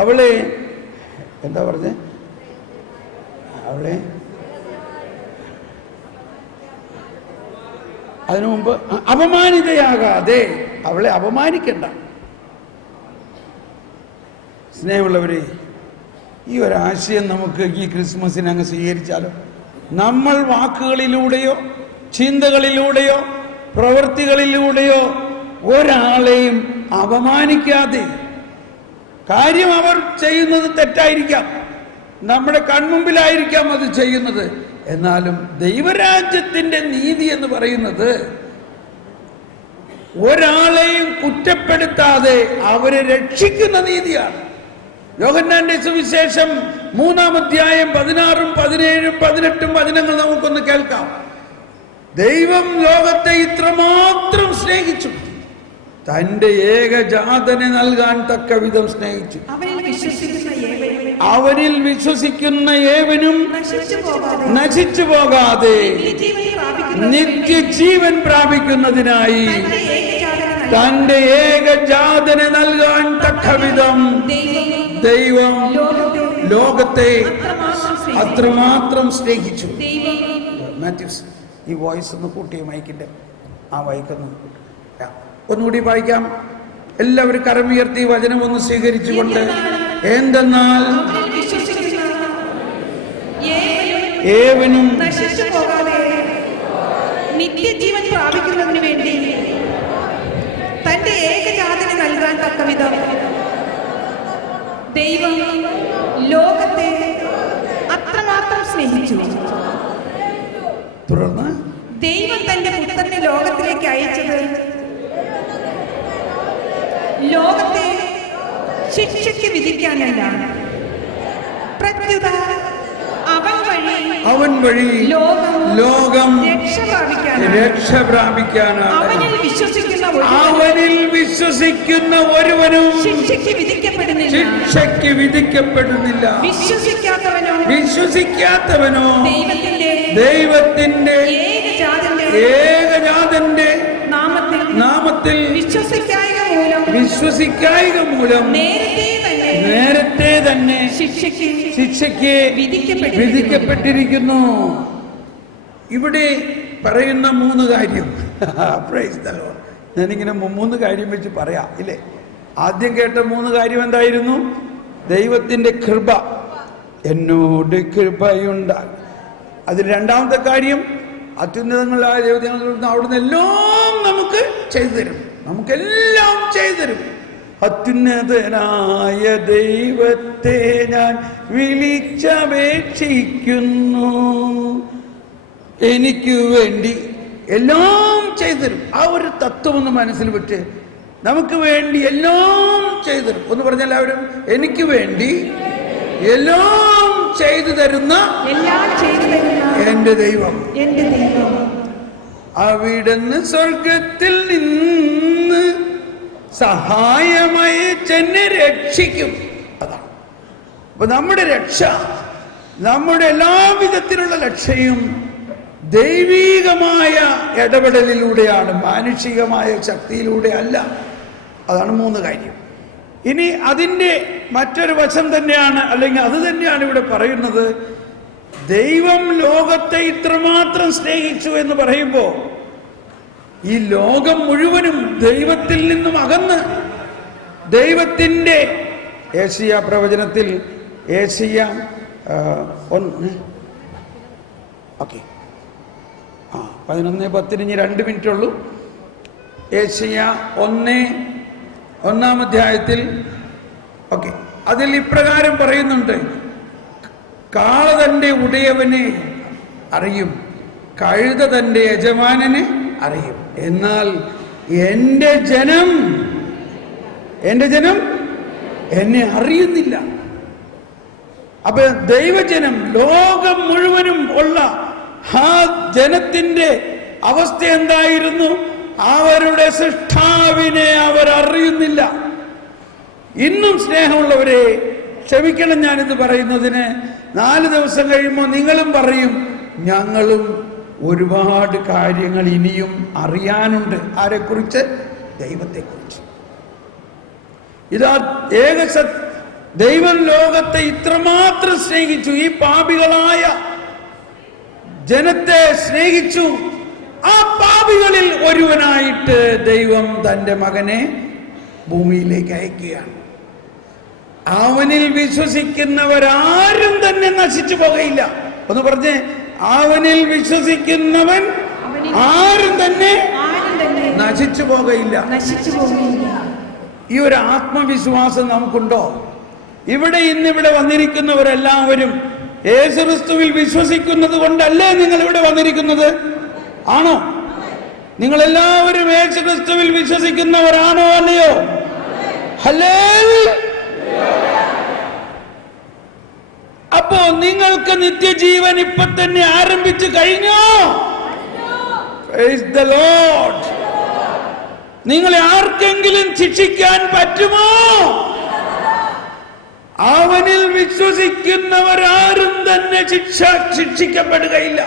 അവളെ എന്താ പറഞ്ഞേ? അവളെ അതിനു മുമ്പ് അപമാനിതയാകാതെ അവളെ അപമാനിക്കണ്ട. സ്നേഹമുള്ളവരെ, ഈ ഒരാശയം നമുക്ക് ഈ ക്രിസ്മസിന് അങ്ങ് സ്വീകരിച്ചാലോ? നമ്മൾ വാക്കുകളിലൂടെയോ ചിന്തകളിലൂടെയോ പ്രവൃത്തികളിലൂടെയോ ഒരാളെയും അപമാനിക്കാതെ, കാര്യം അവർ ചെയ്യുന്നത് തെറ്റായിരിക്കാം, നമ്മുടെ കൺമുമ്പിലായിരിക്കാം അത് ചെയ്യുന്നത്, എന്നാലും ദൈവരാജ്യത്തിൻ്റെ നീതി എന്ന് പറയുന്നത് ഒരാളെയും കുറ്റപ്പെടുത്താതെ അവരെ രക്ഷിക്കുന്ന നീതിയാണ്. യോഹന്നാന്റെ സുവിശേഷം 3-ാം അധ്യായം 16, 17, 18 വചനങ്ങൾ നമുക്കൊന്ന് കേൾക്കാം. ദൈവം ലോകത്തെ ഇത്രമാത്രം സ്നേഹിച്ചു, തന്റെ ഏകജാതനെ നൽകാൻ തക്ക വിധം സ്നേഹിച്ചു. അവനിൽ വിശ്വസിക്കുന്ന ഏവനും നശിച്ചു പോകാതെ നിത്യജീവൻ പ്രാപിക്കുന്നതിനായി തന്റെ ഏകജാതനെ നൽകാൻ തക്കവിധം ദൈവം ലോകത്തെ അത്രമാത്രം സ്നേഹിച്ചു. മാത്യൂസ്, ഈ വോയിസ് ഒന്ന് കൂട്ടിയ മൈക്കിന്റെ ആ മൈക്കൊന്ന് ഒന്നുകൂടി വായിക്കാം. എല്ലാവരും കരമുയർത്തി വചനം ഒന്ന് സ്വീകരിച്ചുകൊണ്ട്. എന്തെന്നാൽ ഏവനും നിത്യജീവൻ പ്രാപിക്കുന്നതിന് വേണ്ടി തന്റെ ഏകജാതനെ നൽകാൻ തക്കവിധം ദൈവം ലോകത്തെ അത്രമാത്രം സ്നേഹിച്ചു. തുടർന്ന് ദൈവം തന്റെ പുത്രനെ ലോകത്തിലേക്ക് അയച്ചത് ലോകത്തെ ശിക്ഷയ്ക്ക് വിധിക്കാനല്ല, പ്രത്യുത അവൻ വഴി ലോകം രക്ഷ പ്രാപിക്കാനാണ്. അവനിൽ വിശ്വസിക്കുന്ന ഒരുവനും ശിക്ഷയ്ക്ക് വിധിക്കപ്പെടുന്നില്ല. വിശ്വസിക്കാത്തവനോ ദൈവത്തിന്റെ ഏകജാതന്റെ നാമത്തിൽ വിശ്വസിക്കായിക മൂലം നേരത്തെ തന്നെ ശിക്ഷയ്ക്ക് വിധിക്കപ്പെട്ടിരിക്കുന്നു. ഇവിടെ പറയുന്ന 3 കാര്യം, ഞാനിങ്ങനെ 3 കാര്യം വെച്ച് പറയാം ഇല്ലേ? ആദ്യം കേട്ട 3 കാര്യം എന്തായിരുന്നു? ദൈവത്തിൻ്റെ കൃപ, എന്നോട് കൃപയുണ്ടാകും. അതിൽ രണ്ടാമത്തെ കാര്യം, അത്യുന്നതങ്ങളായ ദൈവങ്ങൾ അവിടുന്ന് എല്ലാം നമുക്ക് ചെയ്തു തരും, നമുക്കെല്ലാം ചെയ്തു തരും. അത്യുന്നതനായ ദൈവത്തെ ഞാൻ വിളിച്ചപേക്ഷിക്കുന്നു, എനിക്ക് വേണ്ടി എല്ലാം ചെയ്തു തരും. ആ ഒരു തത്വം ഒന്ന് മനസ്സിൽ വിട്ട്, നമുക്ക് വേണ്ടി എല്ലാം ചെയ്തു തരും ഒന്ന് പറഞ്ഞ എല്ലാവരും. എനിക്ക് വേണ്ടി എല്ലാം ചെയ്തു തരുന്ന എന്റെ ദൈവം, അവിടുന്ന് സ്വർഗത്തിൽ നിന്ന് സഹായമായി എന്നെ രക്ഷിക്കും. അതാണ് അപ്പൊ നമ്മുടെ രക്ഷ, നമ്മുടെ എല്ലാവിധത്തിലുള്ള രക്ഷയും ദൈവീകമായ ഇടപെടലിലൂടെയാണ്, മാനുഷികമായ ശക്തിയിലൂടെ അല്ല. അതാണ് 3 കാര്യം. ഇനി അതിൻ്റെ മറ്റൊരു വശം തന്നെയാണ്, അല്ലെങ്കിൽ അത് തന്നെയാണ് ഇവിടെ പറയുന്നത്. ദൈവം ലോകത്തെ ഇത്രമാത്രം സ്നേഹിച്ചു എന്ന് പറയുമ്പോൾ ഈ ലോകം മുഴുവനും ദൈവത്തിൽ നിന്നും അകന്ന്, ദൈവത്തിൻ്റെ ഏശയ്യ പ്രവചനത്തിൽ ഏശയ്യ 11:10 ഇനി 2 മിനിറ്റ് ഉള്ളൂ. ഏശയ്യ 1-ാം അധ്യായത്തിൽ അതിൽ ഇപ്രകാരം പറയുന്നുണ്ട്: കാള തൻ്റെ ഉടയവനെ അറിയും, കഴുത തൻ്റെ യജമാനനെ അറിയും, എന്നാൽ എൻ്റെ ജനം എന്നെ അറിയുന്നില്ല. അപ്പൊ ദൈവജനം, ലോകം മുഴുവനും ഉള്ള ആ ജനത്തിന്റെ അവസ്ഥ എന്തായിരുന്നു? അവരുടെ സൃഷ്ടാവിനെ അവർ അറിയുന്നില്ല. ഇന്നും സ്നേഹമുള്ളവരെ, ക്ഷമിക്കണം ഞാനിത് പറയുന്നതിന്. 4 ദിവസം കഴിയുമ്പോൾ നിങ്ങളും പറയും, ഞങ്ങളും ഒരുപാട് കാര്യങ്ങൾ ഇനിയും അറിയാനുണ്ട്. ആരെക്കുറിച്ച്? ദൈവത്തെക്കുറിച്ച്. ഇതാ ദൈവം ലോകത്തെ ഇത്രമാത്രം സ്നേഹിച്ചു, ഈ പാപികളായ ജനത്തെ സ്നേഹിച്ചു. ആ പാപികളിൽ ഒരുവനായിട്ട് ദൈവം തൻ്റെ മകനെ ഭൂമിയിലേക്ക് അയക്കുകയാണ്. അവനിൽ വിശ്വസിക്കുന്നവരാരും തന്നെ നശിച്ചു പോകയില്ല. ഒന്ന് പറഞ്ഞേ, അവനിൽ വിശ്വസിക്കുന്നവൻ ആരും തന്നെ നശിച്ചു പോകയില്ല. ഈ ഒരു ആത്മവിശ്വാസം നമുക്കുണ്ടോ? ഇന്നിവിടെ വന്നിരിക്കുന്നവരെല്ലാവരും യേശുക്രിസ്തുവിൽ വിശ്വസിക്കുന്നത് കൊണ്ടല്ലേ നിങ്ങൾ ഇവിടെ വന്നിരിക്കുന്നത്? ആണോ? നിങ്ങളെല്ലാവരും യേശുക്രിസ്തുവിൽ വിശ്വസിക്കുന്നവരാണോ അല്ലയോ? ഹല്ലേലൂയ. അപ്പോ നിങ്ങൾക്ക് നിത്യജീവൻ ഇപ്പൊ തന്നെ ആരംഭിച്ചു കഴിഞ്ഞോ? Price the Lord. നിങ്ങളെ ആർക്കെങ്കിലും ശിക്ഷിക്കാൻ പറ്റുമോ? അവനിൽ വിശ്വസിക്കുന്നവരാരും തന്നെ ശിക്ഷിക്കപ്പെടുകയില്ല.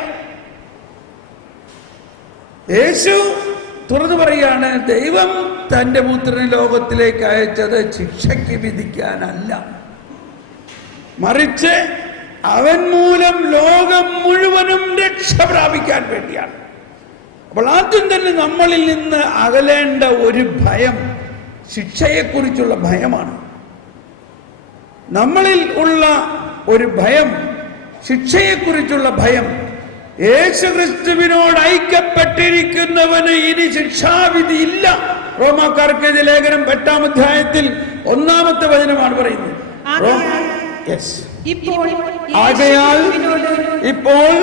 യേശു തുറന്നു പറയാണ്, ദൈവം തന്റെ പുത്രനെ ലോകത്തിലേക്ക് അയച്ചത് ശിക്ഷയ്ക്ക് വിധിക്കാനല്ല, മറിച്ച് അവൻ മൂലം ലോകം മുഴുവനും രക്ഷ പ്രാപിക്കാൻ വേണ്ടിയാണ്. അപ്പോൾ ആദ്യം തന്നെ നമ്മളിൽ നിന്ന് അകലേണ്ട ഒരു ഭയം ശിക്ഷയെക്കുറിച്ചുള്ള ഭയമാണ്. നമ്മളിൽ ഉള്ള ഒരു ഭയം ശിക്ഷയെക്കുറിച്ചുള്ള ഭയം. യേശുക്രിസ്തുവിനോട് ഐക്യപ്പെട്ടിരിക്കുന്നവന് ഇനി ശിക്ഷാവിധി ഇല്ല. റോമാക്കാർക്ക് എഴുതിയ ലേഖനം 8-ാം അധ്യായത്തിൽ 1-ാമത്തെ വചനമാണ് പറയുന്നത്. ആകയാൽ ഇപ്പോൾ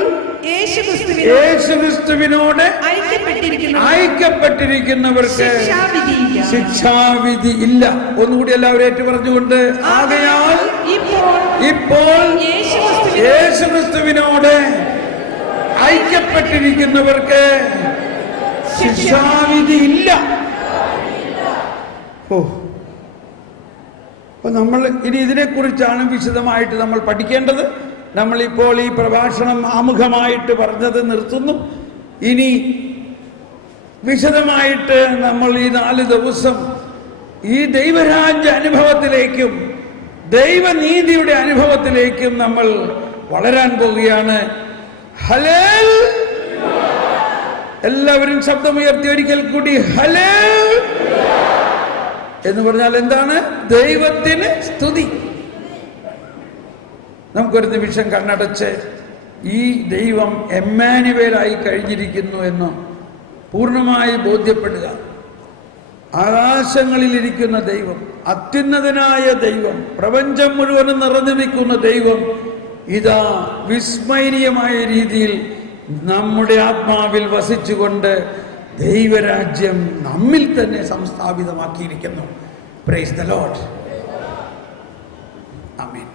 യേശുക്രിസ്തുവിനോട് ഐക്യപ്പെട്ടിരിക്കുന്നവർക്ക് ശിക്ഷാവിധി ഇല്ല. ഒന്നുകൂടി എല്ലാവരും ഏറ്റു പറഞ്ഞുകൊണ്ട്, ആകയാൽ ഇപ്പോൾ യേശുക്രിസ്തുവിനോട് ഐക്യപ്പെട്ടിരിക്കുന്നവർക്ക് ശിക്ഷാവിധി ഇല്ല. അപ്പൊ നമ്മൾ ഇനി ഇതിനെക്കുറിച്ചാണ് വിശദമായിട്ട് നമ്മൾ പഠിക്കേണ്ടത്. നമ്മളിപ്പോൾ ഈ പ്രഭാഷണം ആമുഖമായിട്ട് പറഞ്ഞത് നിർത്തുന്നു. ഇനി വിശദമായിട്ട് നമ്മൾ ഈ 4 ദിവസം ഈ ദൈവരാജ്യ അനുഭവത്തിലേക്കും ദൈവനീതിയുടെ അനുഭവത്തിലേക്കും നമ്മൾ വളരാൻ പോവുകയാണ്. ഹല്ലേലൂയ. എല്ലാവരും ശബ്ദമുയർത്തി ഒരിക്കൽ കൂടി ഹല്ലേലൂയ എന്ന് പറഞ്ഞാൽ എന്താണ്? ദൈവത്തിന് സ്തുതി. നമുക്കൊരു നിമിഷം കണ്ണടച്ച് ഈ ദൈവം എമ്മാനുവേലായി കഴിഞ്ഞിരിക്കുന്നു എന്ന് പൂർണ്ണമായി ബോധ്യപ്പെടുക. ആകാശങ്ങളിലിരിക്കുന്ന ദൈവം, അത്യുന്നതനായ ദൈവം, പ്രപഞ്ചം മുഴുവനും നിറഞ്ഞു നിൽക്കുന്ന ദൈവം ഇതാ വിസ്മരണീയമായ രീതിയിൽ നമ്മുടെ ആത്മാവിൽ വസിച്ചുകൊണ്ട് ദൈവരാജ്യം നമ്മിൽ തന്നെ സംസ്ഥാപിതമാക്കിയിരിക്കുന്നു. Praise the Lord. ആമേൻ.